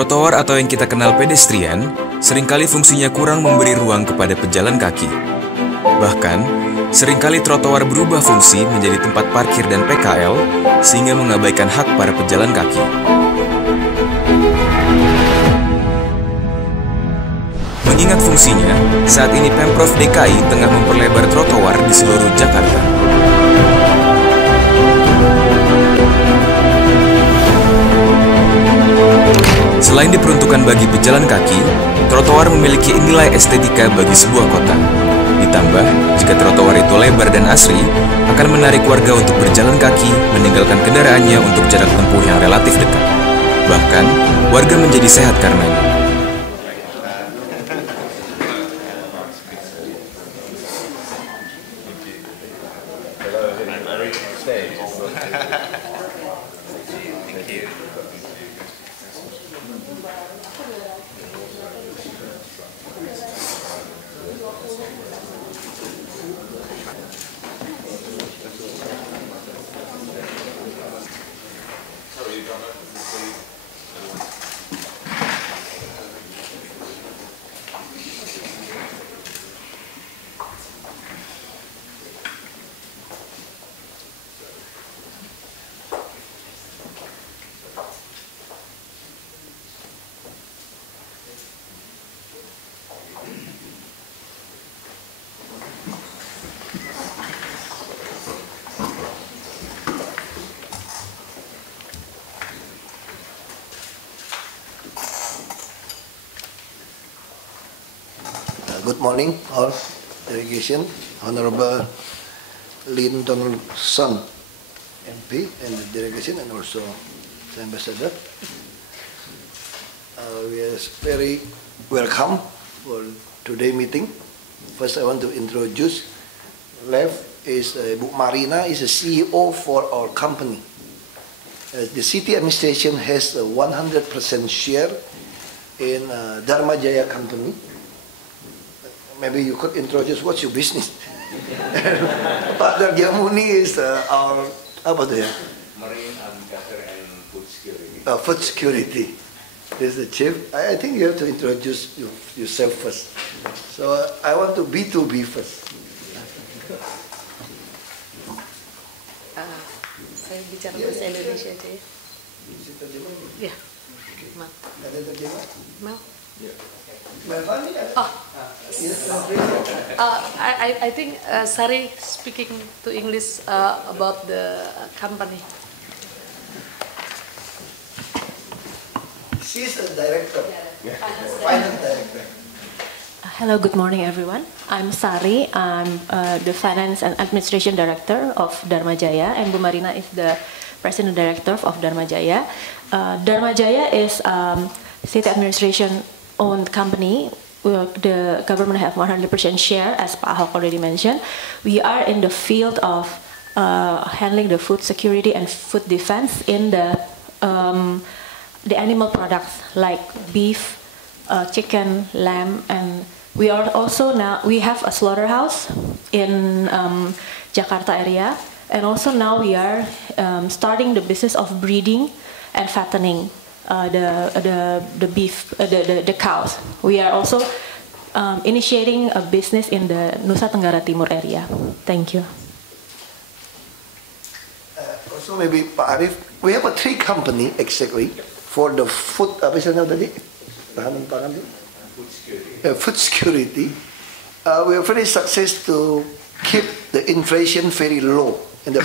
Trotoar atau yang kita kenal pedestrian, seringkali fungsinya kurang memberi ruang kepada pejalan kaki. Bahkan, seringkali trotoar berubah fungsi menjadi tempat parkir dan PKL, sehingga mengabaikan hak para pejalan kaki. Mengingat fungsinya, saat ini Pemprov DKI tengah memperlebar trotoar di seluruh Jakarta. Selain diperuntukkan bagi pejalan kaki, trotoar memiliki nilai estetika bagi sebuah kota. Ditambah, jika trotoar itu lebar dan asri, akan menarik warga untuk berjalan kaki, meninggalkan kendaraannya untuk jarak tempuh yang relatif dekat. Bahkan, warga menjadi sehat karenanya. Good morning, all delegation, Honorable Lin Donaldson, MP, and the delegation, and also the ambassador. We are very welcome for today's meeting. First, I want to introduce. Left is Bu Marina, is a CEO for our company. The city administration has a 100% share in Dharma Jaya company. Maybe you could introduce what's your business. Pak Darjamuni is our apa tuh ya? Marine and Water and Food Security. Food security. This is the chief. I think you have to introduce yourself first. So I want to B2B first. Saya bicara bahasa Indonesia aja ya. Bisa terjemah? Ya. Mau. Ada terjemah? Mau. Ya. I think Sari speaking to English about the company. She's a director, finance director. Hello, good morning everyone. I'm Sari. I'm the Finance and Administration Director of Dharma Jaya, and Bu Marina is the President Director of Dharma Jaya. Dharma Jaya is state administration owned company. The government have 100% share, as Pak Ahok already mentioned. We are in the field of handling the food security and food defense in the animal products like beef, chicken, lamb, and we are also we have a slaughterhouse in Jakarta area, and also now we are starting the business of breeding and fattening the beef, the cows. We are also initiating a business in the Nusa Tenggara Timur area. Thank you. Also maybe Pak Arif, we have a 3 company exactly for the food. Apa istilahnya tadi? Ketahanan pangan. Food security. We are very successful to keep the inflation very low in the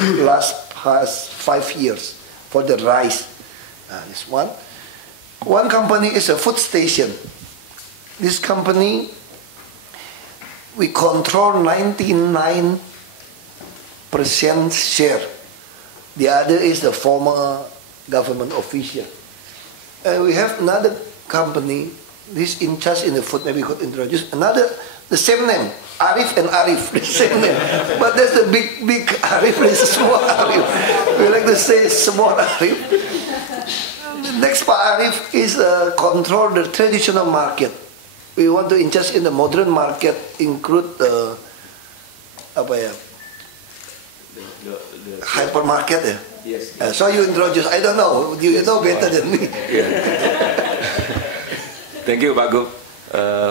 past 5 years for the rice. This one. One company is a food station. This company, we control 99% share. The other is the former government official. We have another company, this in charge in the food, maybe we could introduce another, the same name, Arif and Arif, the same name. But there's the big Arif, there's a small Arif. We like to say small Arif. Next Pak Arif is control the traditional market. We want to invest in the modern market, include apa ya? The hypermarket ya. Yes. So you introduce. I don't know. You know better than me. Thank you, Pak Gub.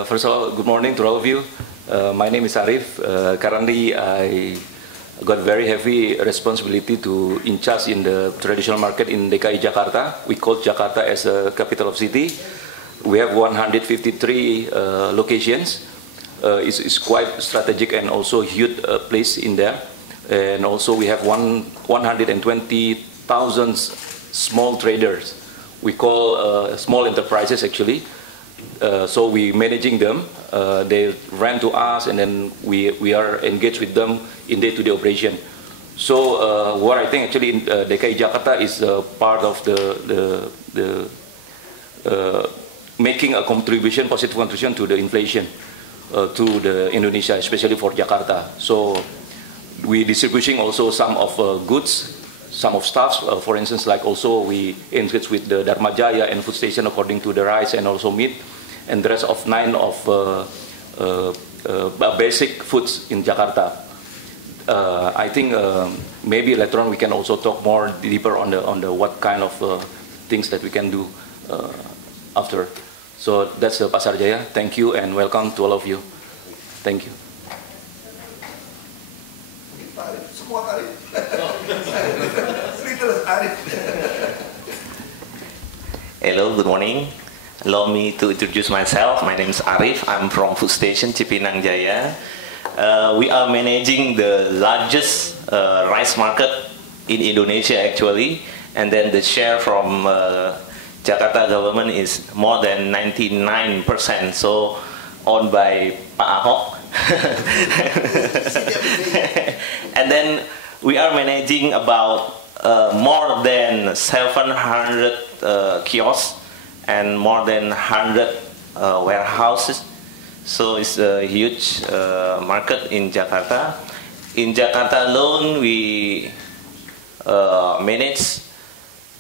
First of all, good morning to all of you. My name is Arif. Currently, I got very heavy responsibility to in charge in the traditional market in DKI Jakarta. We call Jakarta as a capital of city. We have 153 locations. It's quite strategic and also huge place in there. And also we have 120,000 small traders. We call small enterprises actually. So we managing them. They rent to us, and then we are engaged with them in day-to-day operation. So what I think actually in DKI Jakarta is part of the making a contribution, positive contribution to the inflation to the Indonesia, especially for Jakarta. So we distributing also some of goods, some of stuffs. For instance, like also we engage with the Dharma Jaya and food station according to the rice and also meat, and the rest of 9 of basic foods in Jakarta. I think maybe later on we can also talk more deeper on the what kind of things that we can do after. So that's Pasar Jaya. Thank you and welcome to all of you. Thank you. Hello, good morning. Allow me to introduce myself. My name is Arif. I'm from Food Station Cipinang Jaya. We are managing the largest rice market in Indonesia actually, and then the share from Jakarta government is more than 99%, so owned by Pak Ahok. And then we are managing about more than 700 kiosks and more than 100 warehouses. So it's a huge market in Jakarta. In Jakarta alone, we manage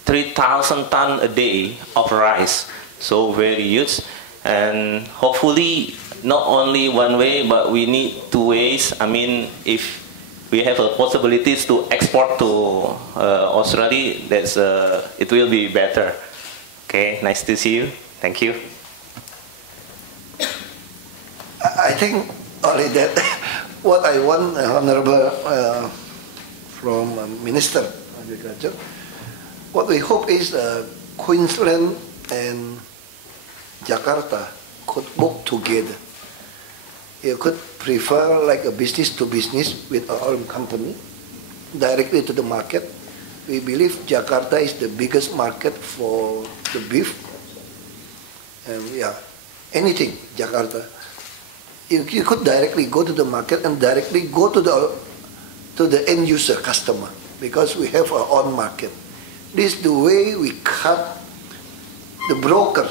3,000 tons a day of rice. So very huge. And hopefully, not only one way, but we need 2 ways. I mean, if we have a possibilities to export to Australia, that's it will be better. Okay, nice to see you. Thank you. I think only that what I want, Honorable from Minister of Agriculture, what we hope is Queensland and Jakarta could work together. You could prefer like a business to business with our own company directly to the market. We believe Jakarta is the biggest market for the beef, and yeah, anything Jakarta. You could directly go to the market and directly go to the end user customer, because we have our own market. This is the way we cut the broker.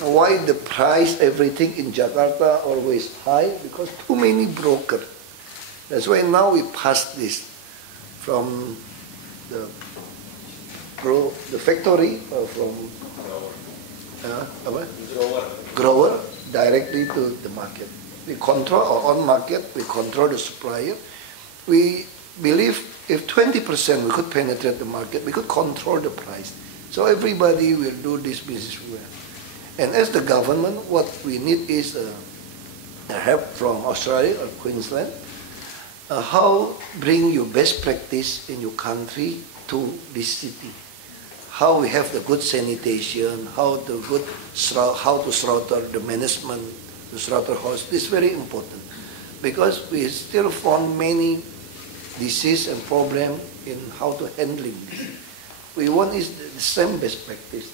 Why the price everything in Jakarta always high? Because too many broker. That's why now we pass this from the factory from grower directly to the market. We control our own market, we control the supplier. We believe if 20% we could penetrate the market, we could control the price. So everybody will do this business well. And as the government, what we need is help from Australia or Queensland. How bring your best practice in your country to this city? How we have the good sanitation, how to slaughter, the management, the slaughterhouse. This is very important, because we still found many disease and problem in how to handling this. We want is the same best practice.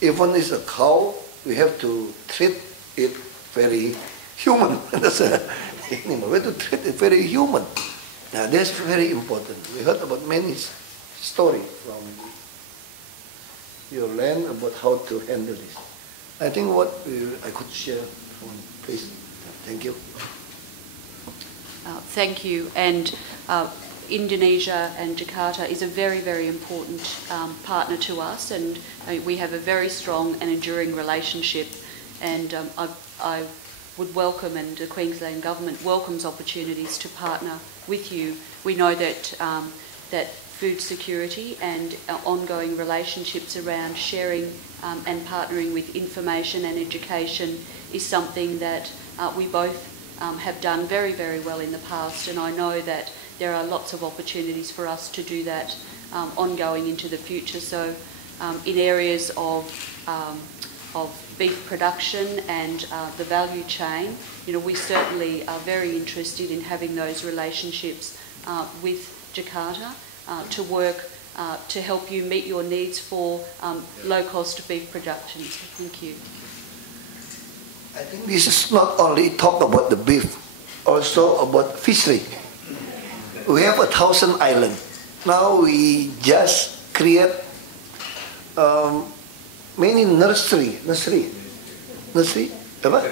If one is a cow, we have to treat it very human. That's an animal. We have to treat it very human. Now that's very important. We heard about many stories from your land about how to handle this. I think what I could share. Please. Thank you. Thank you. And Indonesia and Jakarta is a very, very important partner to us, and we have a very strong and enduring relationship. And I would welcome, and the Queensland government welcomes opportunities to partner with you. We know that that food security and ongoing relationships around sharing and partnering with information and education is something that we both have done very, very well in the past, and I know that there are lots of opportunities for us to do that ongoing into the future. So in areas of beef production and the value chain, we certainly are very interested in having those relationships with Jakarta to work to help you meet your needs for low-cost beef production. Thank you. I think this is not only talk about the beef, also about fishery. We have 1,000 islands. Now we just create many nursery. Apa?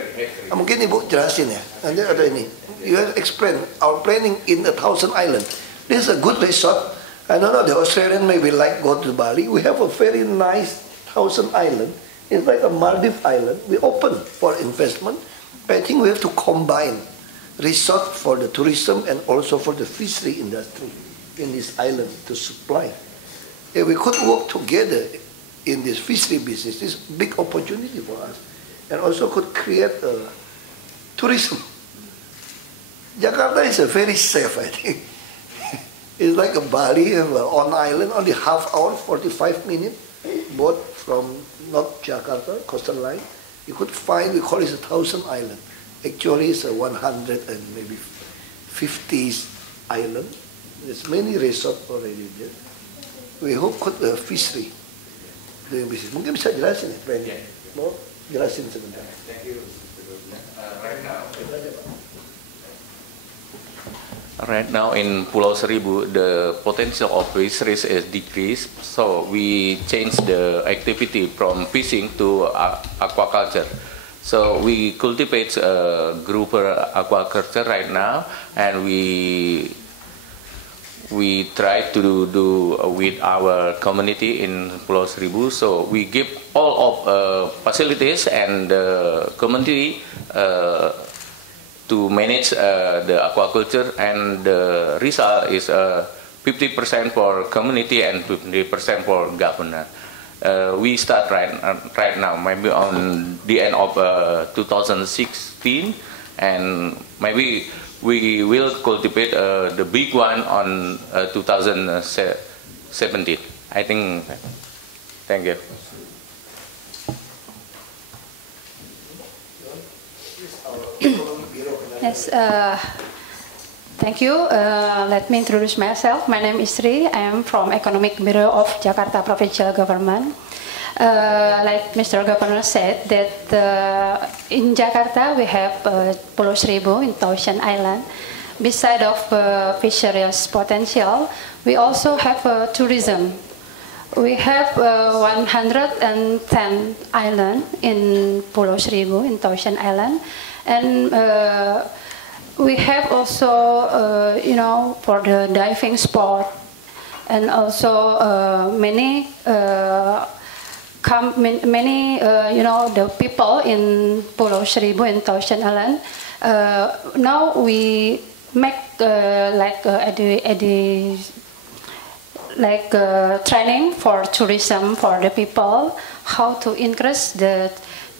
Mungkin Ibu jelasin ya. Nanti ada ini. You have explained our planning in 1,000 islands. This is a good resort. I don't know, the Australian maybe like go to Bali. We have a very nice 1,000 island. It's like a Maldives island. We open for investment. I think we have to combine resort for the tourism and also for the fishery industry in this island to supply. If we could work together in this fishery business, it's a big opportunity for us. And also could create tourism. Jakarta is a very safe, I think. It's like a Bali, on island, only half hour, 45 minutes, boat from North Jakarta, coastal line. You could find, we call it 1,000 island. Actually, it's 100 and maybe 50 island. There's many resorts already there. We hope could fishery doing business. Mungkin bisa jelasin ya, Pak? Mau jelasin sebentar. Thank you. Right now in Pulau Seribu, the potential of fisheries is decreased, so we changed the activity from fishing to aquaculture. So we cultivate grouper aquaculture right now, and we try to do with our community in Pulau Seribu. So we give all of facilities and the community to manage the aquaculture, and the result is 50% for community and 50% for governor. We start right now, maybe on the end of 2016, and maybe we will cultivate the big one on 2017. I think. Thank you. Yes, thank you. Let me introduce myself. My name is Sri. I am from Economic Bureau of Jakarta Provincial Government. Like Mr. Governor said, that in Jakarta we have Pulau Seribu in Thousand Island. Beside of fisheries potential, we also have tourism. We have 110 islands in Pulau Seribu in Thousand Island. And we have also, for the diving spot, and also many, the people in Pulau Seribu and Thousand Island. Now we make training for tourism for the people, how to increase the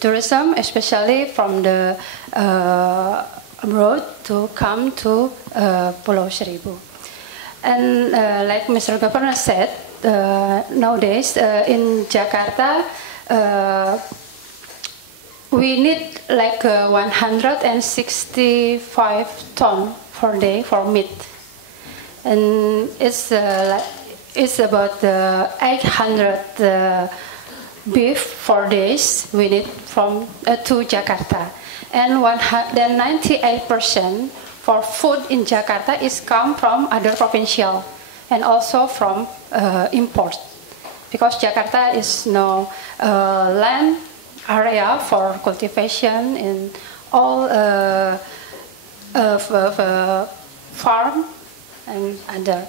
tourism, especially from the abroad to come to Pulau Seribu. And like Mr. Governor said, nowadays in Jakarta, we need like 165 tons per day for meat. And it's about 800 beef for days we need from to Jakarta, and 98% for food in Jakarta is come from other provincial and also from import, because Jakarta is no land area for cultivation in all farm and other.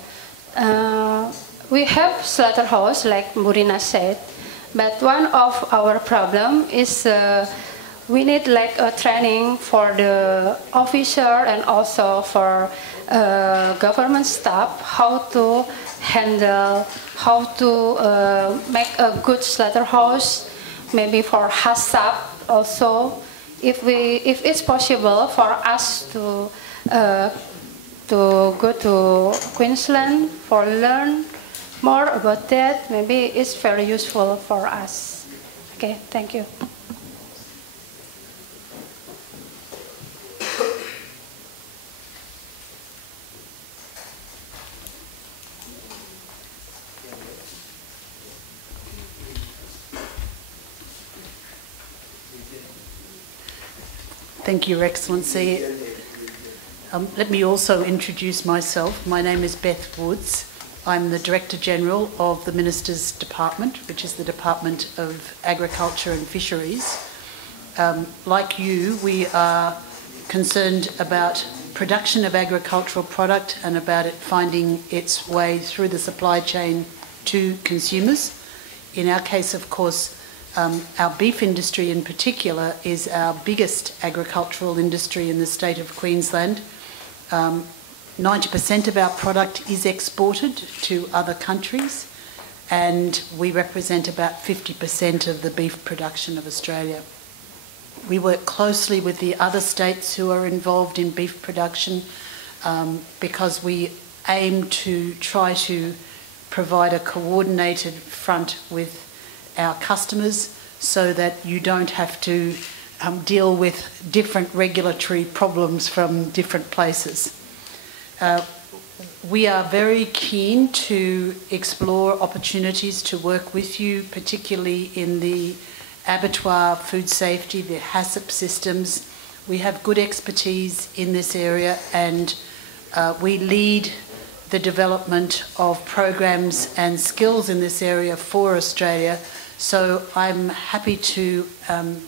We have slaughterhouse like Murina said. But one of our problem is we need like a training for the officer and also for government staff how to handle, how to make a good slaughterhouse, maybe for HACCP also. If it's possible for us to go to Queensland for learn more about that, maybe it's very useful for us. Okay, thank you. Thank you, Your Excellency. Let me also introduce myself. My name is Beth Woods. I'm the Director General of the Minister's Department, which is the Department of Agriculture and Fisheries. Like you, we are concerned about production of agricultural product and about it finding its way through the supply chain to consumers. In our case, of course, our beef industry in particular is our biggest agricultural industry in the state of Queensland. 90% of our product is exported to other countries, and we represent about 50% of the beef production of Australia. We work closely with the other states who are involved in beef production because we aim to try to provide a coordinated front with our customers so that you don't have to deal with different regulatory problems from different places. We are very keen to explore opportunities to work with you, particularly in the abattoir food safety, the HACCP systems. We have good expertise in this area, and we lead the development of programs and skills in this area for Australia. So I'm happy to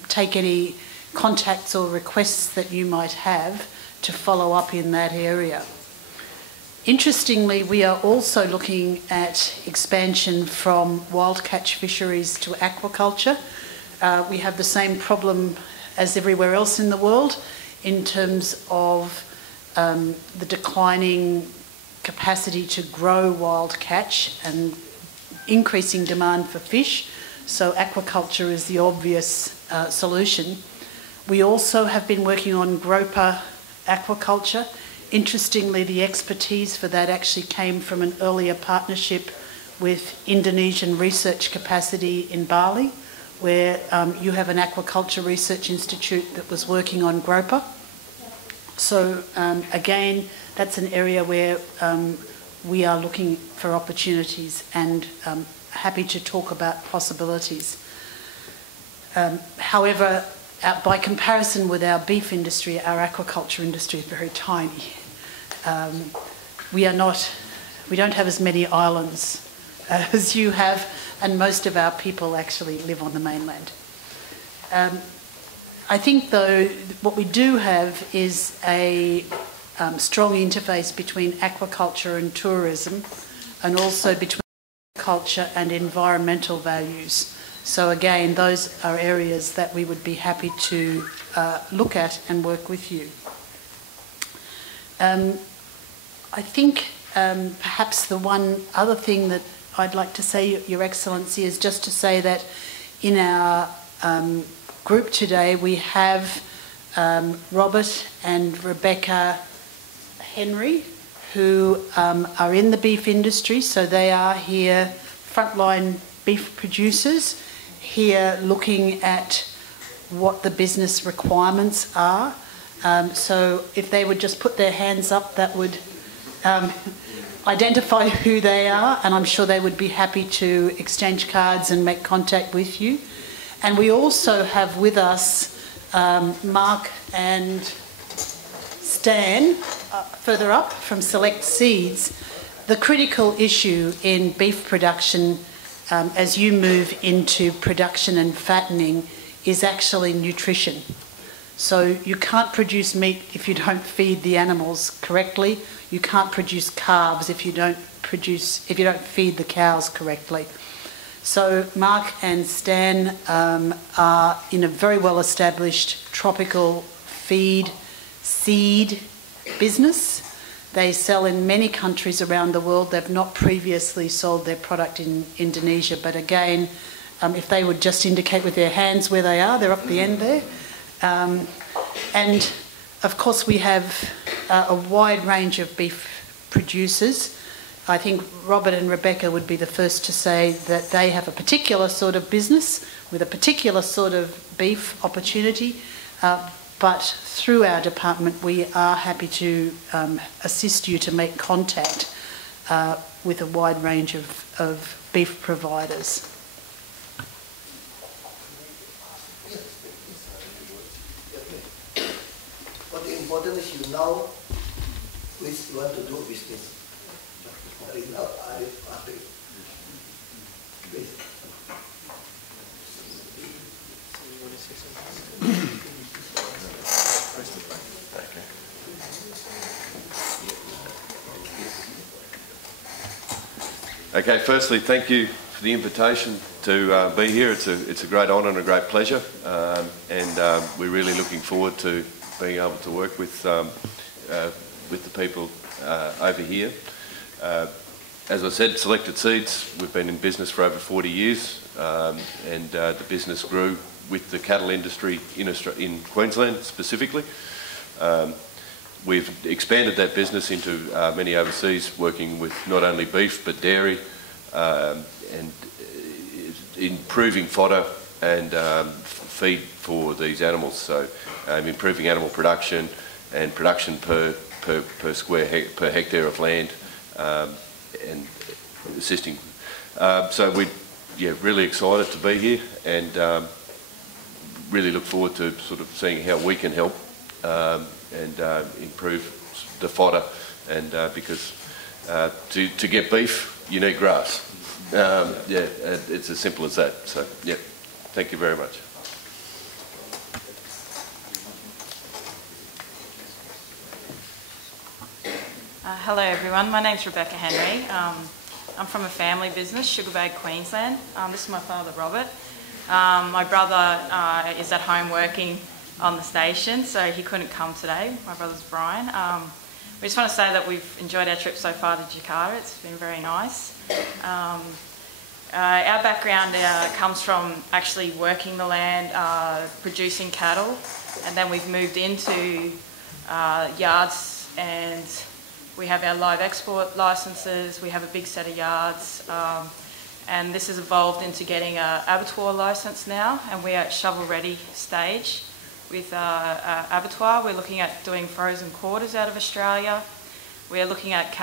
take any contacts or requests that you might have to follow up in that area. Interestingly, we are also looking at expansion from wild catch fisheries to aquaculture. We have the same problem as everywhere else in the world in terms of the declining capacity to grow wild catch and increasing demand for fish. So aquaculture is the obvious solution. We also have been working on groper aquaculture. Interestingly, the expertise for that actually came from an earlier partnership with Indonesian research capacity in Bali, where you have an aquaculture research institute that was working on groper. So again, that's an area where we are looking for opportunities and happy to talk about possibilities. However, by comparison with our beef industry, our aquaculture industry is very tiny. We don't have as many islands as you have, and most of our people actually live on the mainland. I think, though, what we do have is a strong interface between aquaculture and tourism, and also between culture and environmental values. So again, those are areas that we would be happy to look at and work with you. I think perhaps the one other thing that I'd like to say, Your Excellency, is just to say that in our group today we have Robert and Rebecca Henry, who are in the beef industry, so they are here, frontline beef producers, here looking at what the business requirements are. So if they would just put their hands up, that would identify who they are, and I'm sure they would be happy to exchange cards and make contact with you. And we also have with us Mark and Stan, further up from Select Seeds. The critical issue in beef production as you move into production and fattening is actually nutrition. So you can't produce meat if you don't feed the animals correctly. You can't produce carbs if you don't feed the cows correctly. So Mark and Stan are in a very well-established tropical feed seed business. They sell in many countries around the world. They've not previously sold their product in Indonesia, but again, if they would just indicate with their hands where they are, they're up the end there. And of course we have a wide range of beef producers. I think Robert and Rebecca would be the first to say that they have a particular sort of business with a particular sort of beef opportunity, but through our department we are happy to assist you to make contact with a wide range of beef providers. What the important is you know which you want to do business. Okay, firstly, thank you for the invitation to be here. It's a great honour and a great pleasure, and we're really looking forward to being able to work with the people over here. As I said, Selected Seeds, we've been in business for over 40 years, and the business grew with the cattle industry in Queensland specifically. We've expanded that business into many overseas, working with not only beef but dairy, and improving fodder and feed for these animals. So improving animal production and production per hectare of land, and assisting. So we're really excited to be here, and really look forward to sort of seeing how we can help and improve the fodder, and because to get beef you need grass. It's as simple as that. So yeah, thank you very much. Hello everyone, my name's Rebecca Henry. I'm from a family business, Sugarbag, Queensland. This is my father, Robert. My brother is at home working on the station, so he couldn't come today. My brother's Brian. We just want to say that we've enjoyed our trip so far to Jakarta. It's been very nice. Our background comes from actually working the land, producing cattle, and then we've moved into yards, and we have our live export licences, we have a big set of yards, and this has evolved into getting an abattoir licence now, and we're at shovel-ready stage with abattoir. We're looking at doing frozen quarters out of Australia. We're looking at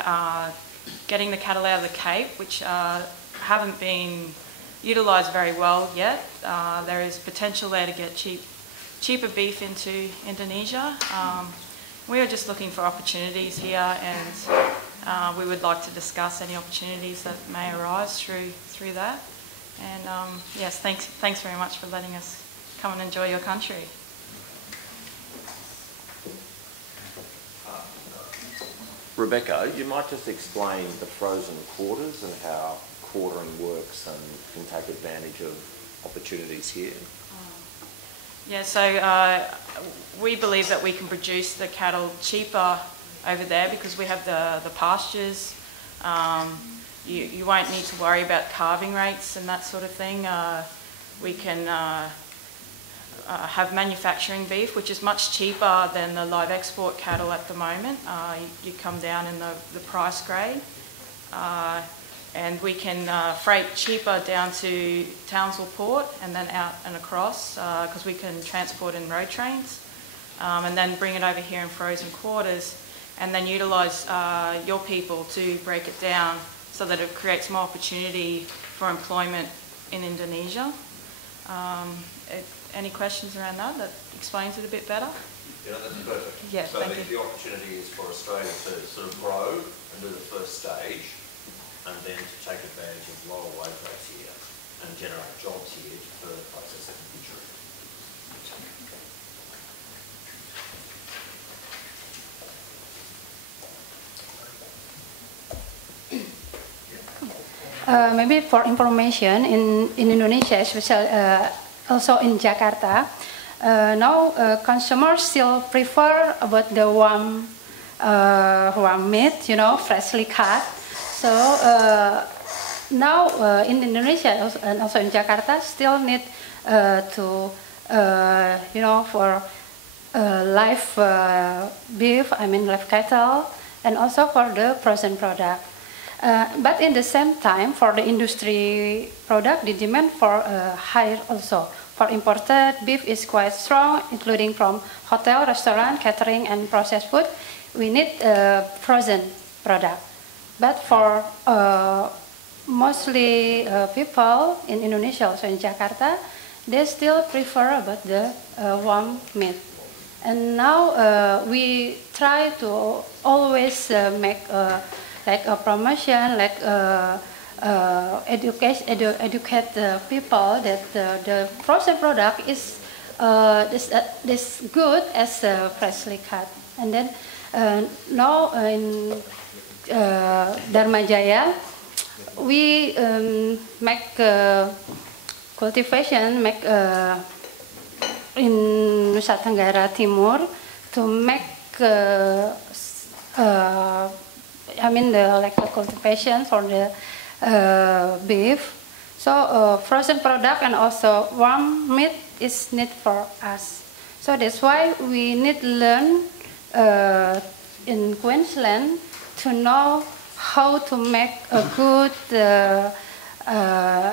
getting the cattle out of the Cape, which haven't been utilised very well yet. There is potential there to get cheaper beef into Indonesia. We are just looking for opportunities here, and we would like to discuss any opportunities that may arise through that. And yes, thanks very much for letting us come and enjoy your country. Rebecca, you might just explain the frozen quarters and how quartering works and can take advantage of opportunities here. Yeah, so we believe that we can produce the cattle cheaper over there because we have the pastures. You won't need to worry about calving rates and that sort of thing. We can have manufacturing beef, which is much cheaper than the live export cattle at the moment. You come down in the price grade. And we can freight cheaper down to Townsville Port and then out and across, because we can transport in road trains, and then bring it over here in frozen quarters, and then utilise your people to break it down so that it creates more opportunity for employment in Indonesia. Any questions around that? That explains it a bit better? Yeah, that's perfect. Yeah, so I think the opportunity is for Australia to sort of grow and do the first stage, and then to take advantage of lower wage rates here and generate jobs here to further process it in the future. Maybe for information, in Indonesia, especially also in Jakarta, now consumers still prefer about the warm meat, freshly cut. So now in Indonesia and also in Jakarta, still need to for live beef, live cattle, and also for the frozen product. But in the same time, for the industry product, the demand for higher also. For imported beef is quite strong, including from hotel, restaurant, catering, and processed food. We need frozen product. But for mostly people in Indonesia, also in Jakarta, they still prefer about the warm meat. And now we try to always make like a promotion, like educate people that the frozen product is this good as freshly cut. And then now in Dharma Jaya, we make cultivation, make in Nusa Tenggara Timur to make the cultivation for the beef. So frozen product and also warm meat is need for us. So that's why we need to learn in Queensland to know how to make a good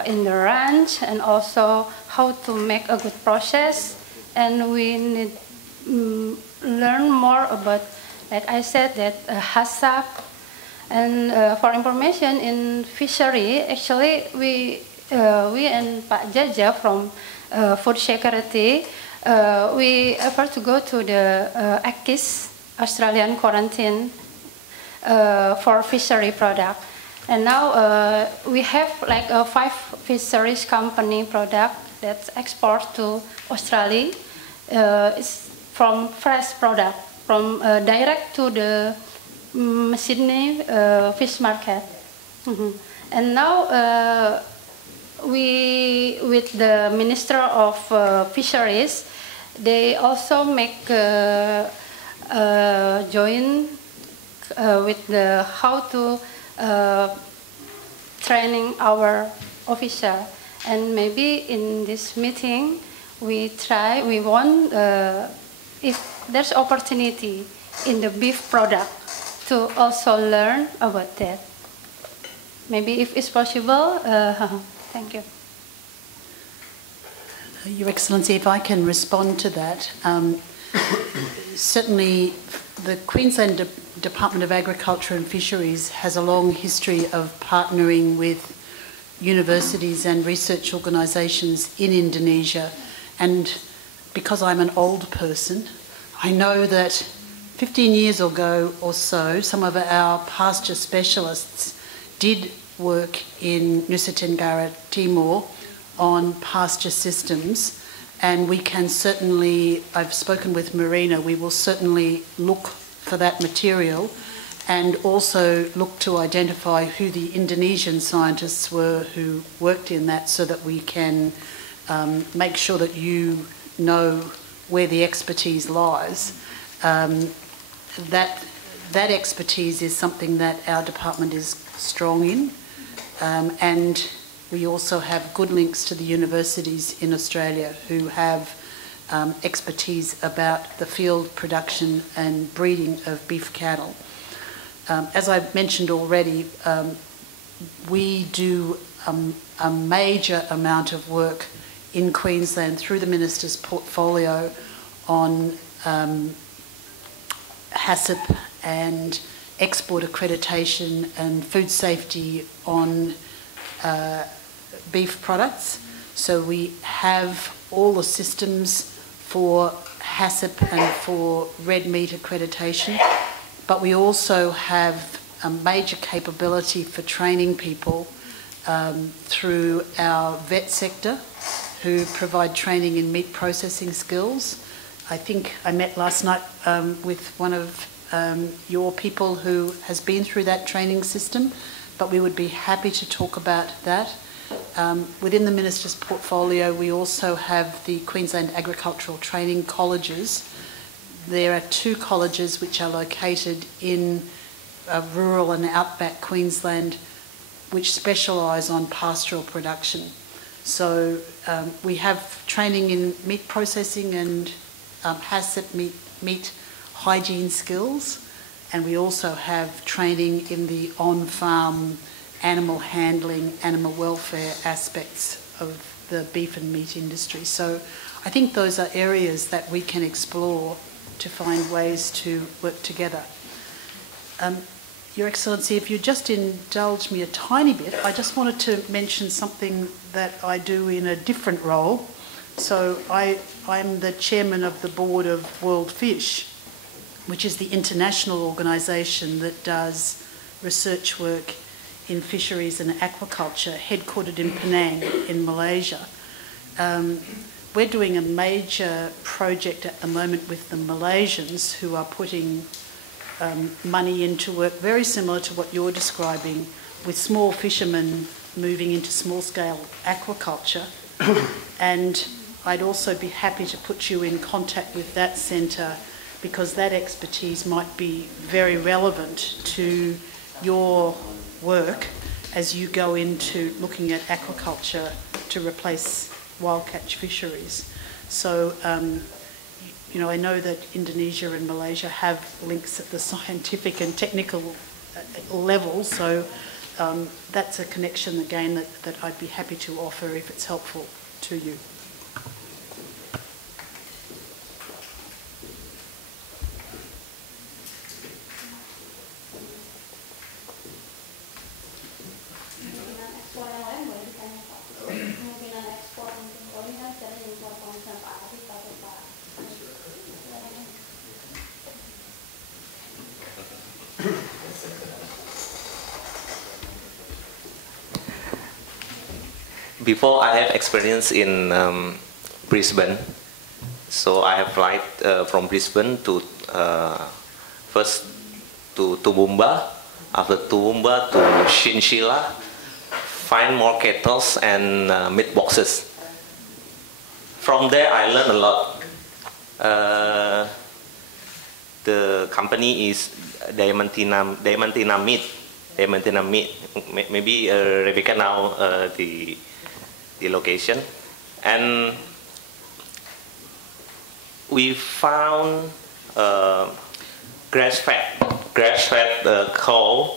in the ranch, and also how to make a good process. And we need learn more about, like I said, that HACCP. And for information in fishery, actually we and Pak Jaja from food security, we ever to go to the ACIS, Australian quarantine for fishery product. And now we have like 5 fisheries company product that's export to Australia. It's from fresh product, from direct to the Sydney fish market. And now we, with the Minister of Fisheries, they also make join with the how to training our officer. And maybe in this meeting we want if there's opportunity in the beef product to also learn about that. Maybe if it's possible. Thank you. Your Excellency, if I can respond to that. Certainly the Queensland Department of Agriculture and Fisheries has a long history of partnering with universities and research organisations in Indonesia. And because I'm an old person, I know that 15 years ago or so, some of our pasture specialists did work in Nusa Tenggara Timur on pasture systems, and we can certainly, I've spoken with Marina, we will certainly look for that material and also look to identify who the Indonesian scientists were who worked in that, so that we can make sure that you know where the expertise lies. That expertise is something that our department is strong in, and we also have good links to the universities in Australia who have expertise about the field production and breeding of beef cattle. As I've mentioned already, we do a major amount of work in Queensland through the Minister's portfolio on HACCP and export accreditation and food safety on beef products. So we have all the systems for HACCP and for red meat accreditation, but we also have a major capability for training people through our vet sector, who provide training in meat processing skills. I think I met last night with one of your people who has been through that training system. but we would be happy to talk about that. Within the Minister's portfolio, we also have the Queensland Agricultural Training Colleges. There are 2 colleges which are located in rural and outback Queensland which specialise on pastoral production. So we have training in meat processing and HACCP meat hygiene skills, and we also have training in the on-farm animal handling, animal welfare aspects of the beef and meat industry. So I think those are areas that we can explore to find ways to work together. Your Excellency, if you just indulge me a tiny bit, I just wanted to mention something that I do in a different role. So I'm the chairman of the board of World Fish, which is the international organisation that does research work in fisheries and aquaculture, headquartered in Penang in Malaysia. We're doing a major project at the moment with the Malaysians, who are putting money into work very similar to what you're describing, with small fishermen moving into small-scale aquaculture. And I'd also be happy to put you in contact with that centre, because that expertise might be very relevant to your work as you go into looking at aquaculture to replace wild catch fisheries. So, you know, I know that Indonesia and Malaysia have links at the scientific and technical level, so that's a connection again that I'd be happy to offer if it's helpful to you. Before, I have experience in Brisbane, so I have flight from Brisbane to first to Toowoomba, after Toowoomba to Chinchilla, find more cattle and meat boxes. From there, I learned a lot. The company is Diamantina Meat. Maybe Rebecca now the location, and we found grass-fed cow.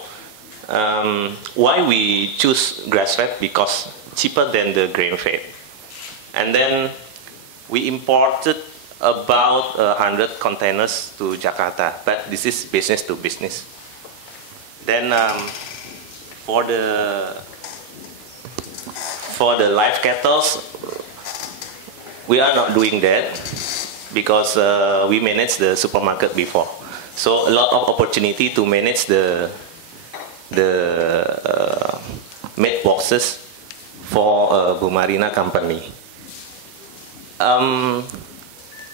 Why we choose grass-fed? Because cheaper than the grain-fed. And then we imported about 100 containers to Jakarta, but this is business to business. Then for the live cattle, we are not doing that because we manage the supermarket before. So a lot of opportunity to manage the meat boxes for Bumarina company.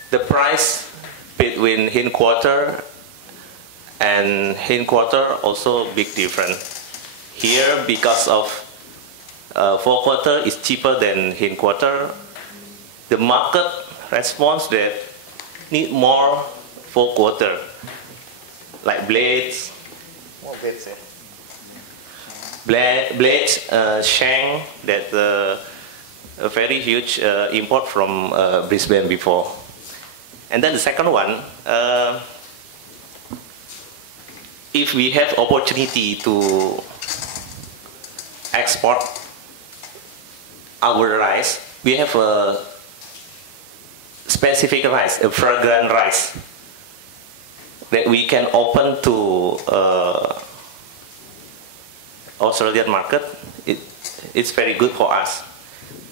The price between hindquarter and hindquarter also big difference. Here, because of forequarter is cheaper than hindquarter, the market responds that need more forequarter, like blades, shank, that a very huge import from Brisbane before. And then the second one, if we have opportunity to export our rice, we have a specific rice, a fragrant rice, that we can open to Australian market. It's very good for us.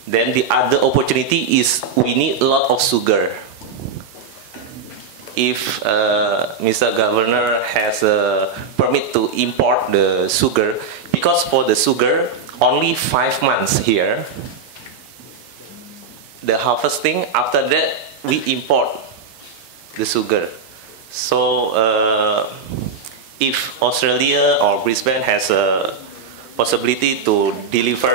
Then the other opportunity is we need a lot of sugar. If Mr. Governor has a permit to import the sugar, because for the sugar, only 5 months here, the harvesting, after that, we import the sugar. So if Australia or Brisbane has a possibility to deliver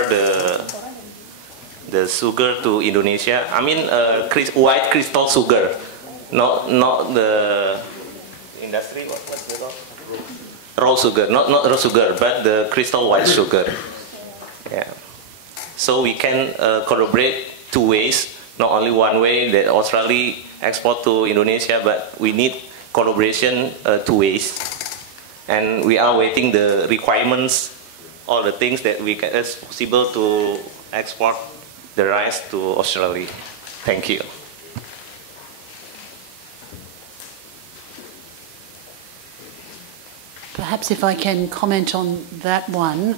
the sugar to Indonesia. I mean, white crystal sugar, not the industry. What's the called? Raw sugar, not raw sugar, but the crystal white sugar. Yeah. So we can collaborate two ways, not only one way that Australia export to Indonesia, but we need collaboration two ways. And we are waiting the requirements, all the things that we can, it's possible to export the rice to Australia. Thank you. Perhaps if I can comment on that one,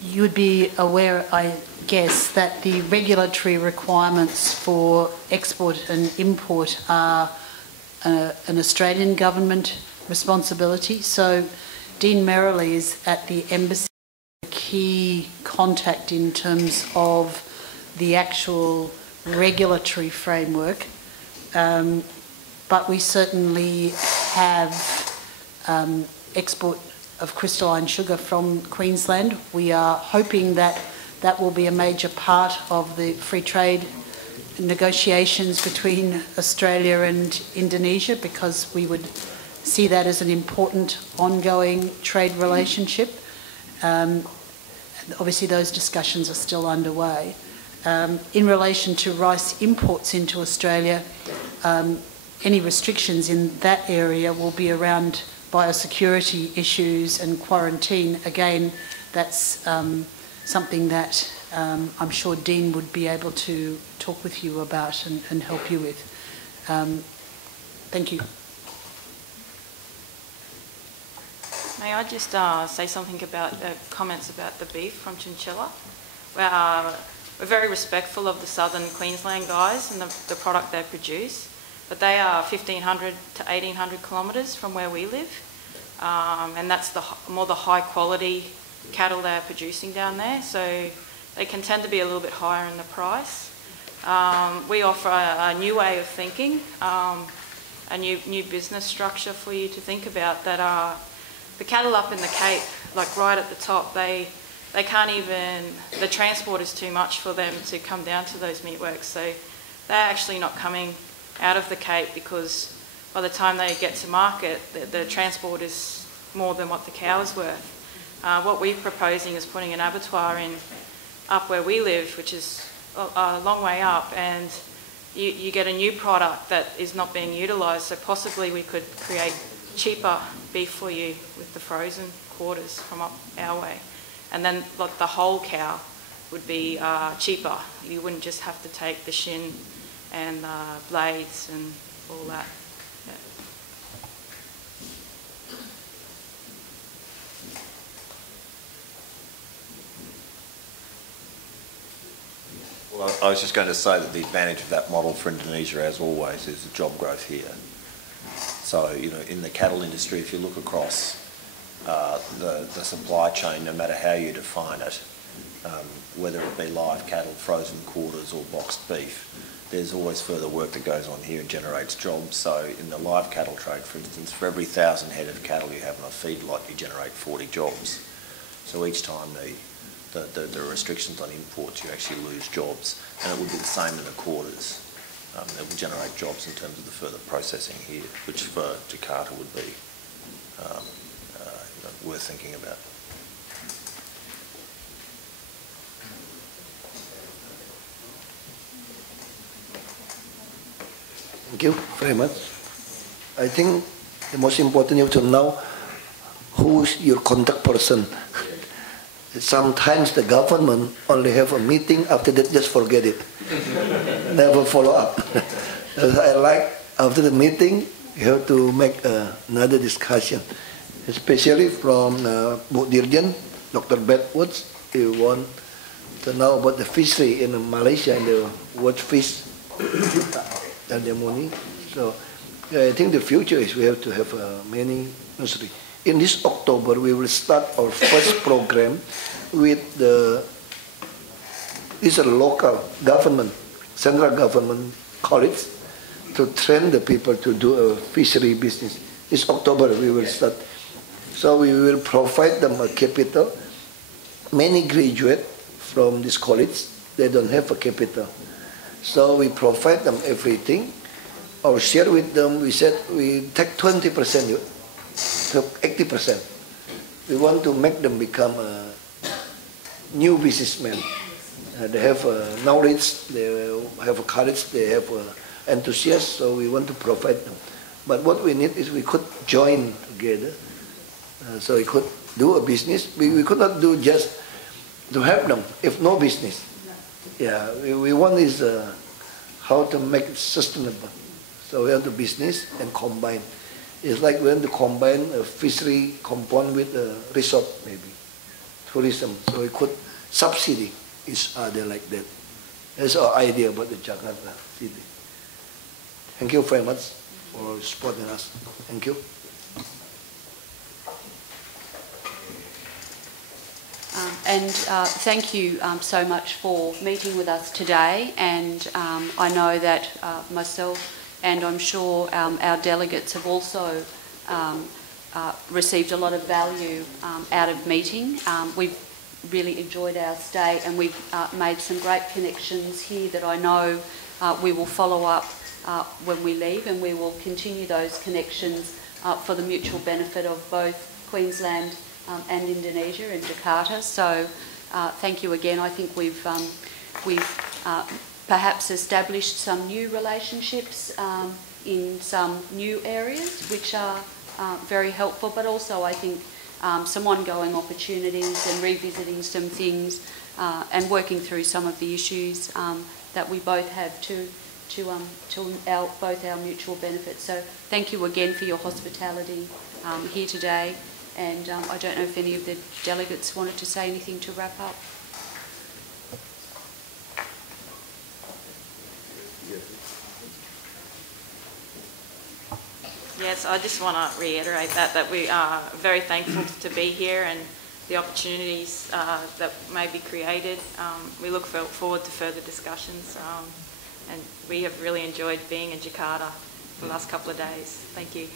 you would be aware, I guess, that the regulatory requirements for export and import are an Australian government responsibility. So Dean Merrily is at the embassy, a key contact in terms of the actual regulatory framework. But we certainly have export of crystalline sugar from Queensland. We are hoping that that will be a major part of the free trade negotiations between Australia and Indonesia, because we would see that as an important ongoing trade relationship. Obviously those discussions are still underway. In relation to rice imports into Australia, any restrictions in that area will be around biosecurity issues and quarantine. Again, that's something that I'm sure Dean would be able to talk with you about and help you with. Thank you. May I just say something about comments about the beef from Chinchilla? We're very respectful of the southern Queensland guys and the product they produce, but they are 1,500 to 1,800 kilometres from where we live, and that's more the high quality cattle they're producing down there, so they can tend to be a little bit higher in the price. We offer a new way of thinking, a new business structure for you to think about, that the cattle up in the Cape, like right at the top, they can't even, the transport is too much for them to come down to those meatworks, so they're actually not coming out of the Cape, because by the time they get to market, the transport is more than what the cow is worth. What we're proposing is putting an abattoir in up where we live, which is a long way up, and you get a new product that is not being utilised, so possibly we could create cheaper beef for you with the frozen quarters from up our way. And then like the whole cow would be cheaper. You wouldn't just have to take the shin and blades and all that. Yeah. Well, I was just going to say that the advantage of that model for Indonesia, as always, is the job growth here. So, you know, in the cattle industry, if you look across the supply chain, no matter how you define it, whether it be live cattle, frozen quarters or boxed beef, there's always further work that goes on here and generates jobs. So in the live cattle trade, for instance, for every 1,000 head of cattle you have on a feedlot, you generate 40 jobs. So each time the restrictions on imports, you actually lose jobs. And it would be the same in the quarters. It will generate jobs in terms of the further processing here, which for Jakarta would be worth thinking about. Thank you very much. I think the most important you have to know who's your contact person. Sometimes the government only have a meeting, after that just forget it. Never follow up. I like after the meeting you have to make another discussion, especially from Bu Dirjen, Dr. Bedwoods. You want to know about the fishery in Malaysia and the what fish money. So I think the future is we have to have many nursery. In this October, we will start our first program with these are local government, central government college to train the people to do a fishery business. This October we will start. So we will provide them a capital many graduate from this college, they don't have a capital. So we provide them everything, or share with them. We said we take 20%, to 80%. We want to make them become a new businessmen. They have knowledge, they have a courage, they have enthusiasm, so we want to provide them. But what we need is we could join together, so we could do a business. We could not do just to help them if no business. Yeah, we want is how to make it sustainable. So we have the business and combine. It's like we want to combine a fishery compound with a resort, maybe tourism. So we could subsidy each other like that. That's our idea about the Jakarta city. Thank you very much for supporting us. Thank you. Thank you so much for meeting with us today. And I know that myself and I'm sure our delegates have also received a lot of value out of meeting. We've really enjoyed our stay, and we've made some great connections here that I know we will follow up when we leave, and we will continue those connections for the mutual benefit of both Queensland and Indonesia and Jakarta. So thank you again. I think we've perhaps established some new relationships in some new areas, which are very helpful, but also I think some ongoing opportunities and revisiting some things and working through some of the issues that we both have to both our mutual benefits. So thank you again for your hospitality here today. And I don't know if any of the delegates wanted to say anything to wrap up. Yes, I just want to reiterate that we are very thankful to be here and the opportunities that may be created. We look forward to further discussions, and we have really enjoyed being in Jakarta for the last couple of days. Thank you.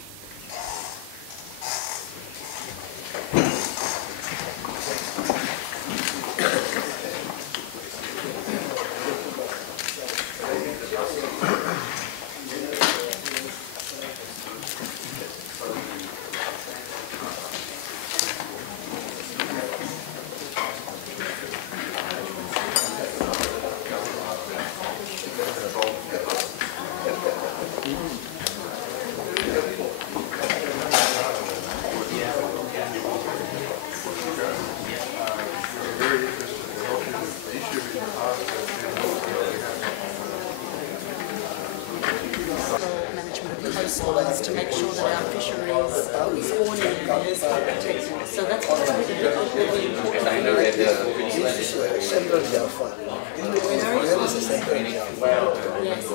To make sure that our fisheries spawning is protected. So that's what's really important. This is Central Java. Where is the Central Java? Yes.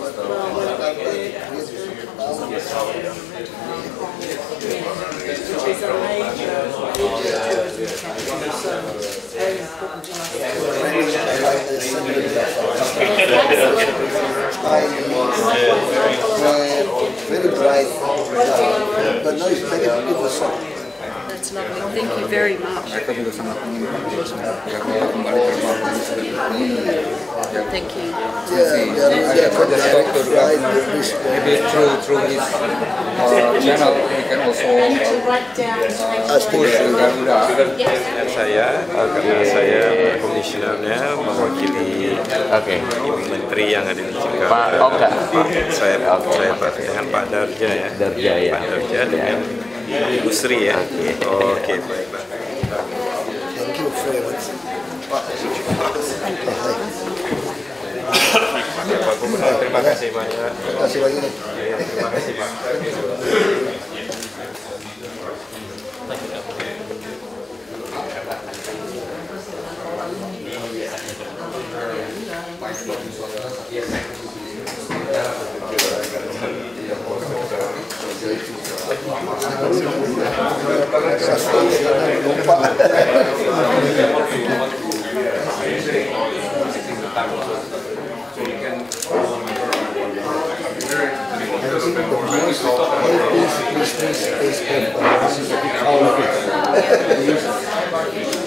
Which is a major tourism attraction. So very important to us. Very bright, but no, it's very beautiful song. That's lovely. Thank you very much. Thank you. Maybe through his channel we can also push Garuda. Karena saya komisionernya mewakili Ibu Menteri yang ada di Jakarta. Saya dengan Pak Darja ya. Pak Darja dengan Ibu Sri ya. Oke, baik Pak. Thank you very much. Pak Gubernur, terima kasih banyak. Terima kasih banyak. Terima kasih Pak.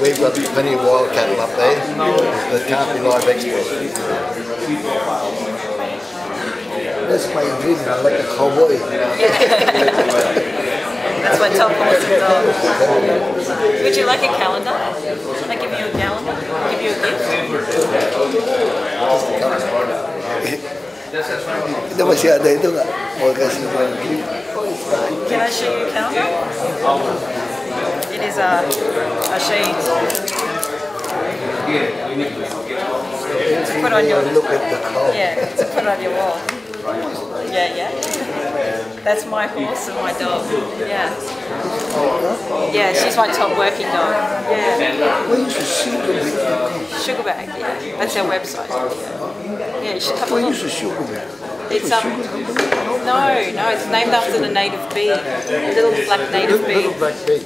Way got plenty of wild cattle up there that can't be live exports. That's my dream, I'm like a cowboy. That's what Tom Paulson does. Would you like a calendar? I give you a calendar? Give you a gift? Kita masih ada itu nggak? Mau kasih gift? Can I show you a calendar? It is a sheet. To put on your, to put on your wall. Yeah. That's my horse and my dog. Yeah. Yeah, she's my top working dog. Yeah. Sugar bag, yeah. That's our website. Yeah, you should have a look. It's no, it's named after the native bee. The little black native bee. Little black bee.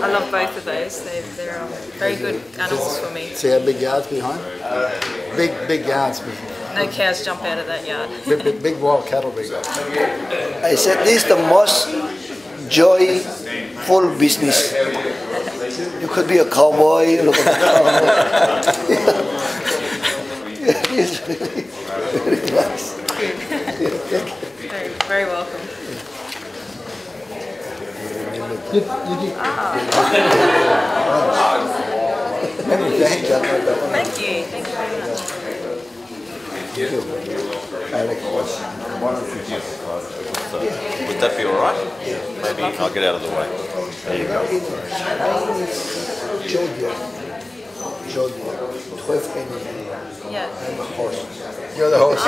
I love both of those. They're very good animals for me. See how big yards behind? Big yards behind. No cows jump out of that yard. Big wild cattle big. I said this is the most joyful business. You could be a cowboy, look at the cowboy. It's really nice. Very welcome. You Thank you very much. Would that be all right? Maybe I'll get out of the way. There you go. Georgia, 12 pennies. Yeah. I'm a horse. You're the horse.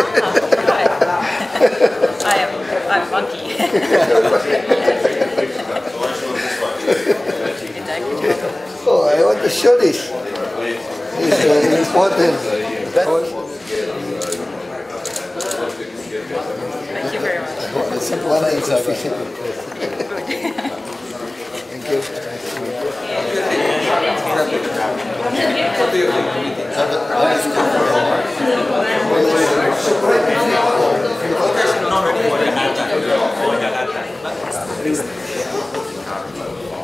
I'm monkey. Oh, I want to show this. It's important. Thank you very much. One is sufficient. Thank you.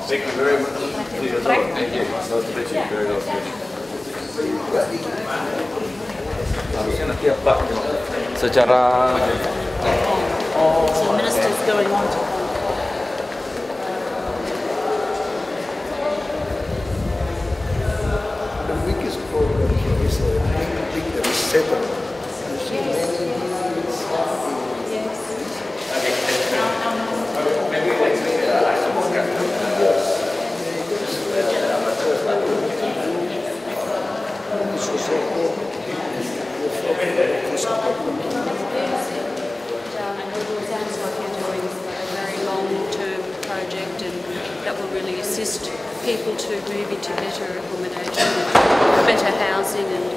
Thank you very much. Secara So ministers going on to The biggest problem here is the setup. You see many people to move into better accommodation, better housing and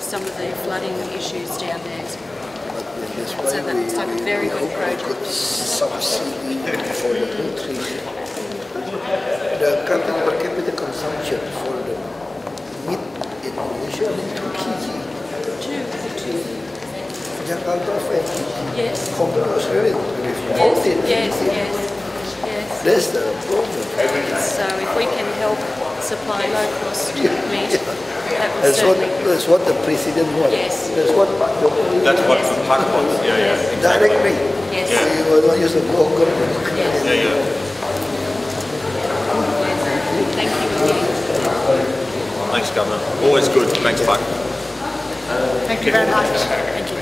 some of the flooding issues down there. So that's like a very good project. Subsidy for the nutrition. The per capita consumption for the meat in Indonesia is 2 kg. Two. Jakarta 5 kg. Yes. Compared to Australia, Yes. That's the problem. So if we can help supply low-cost meat, that would certainly... That's what the president wants. Yes. That's what the Park wants. Yeah. Directly. Yes. You don't use the local. Yeah. Thank you again. Thanks, Governor. Always good. Thanks, Buck. Thank you very much. Thank you.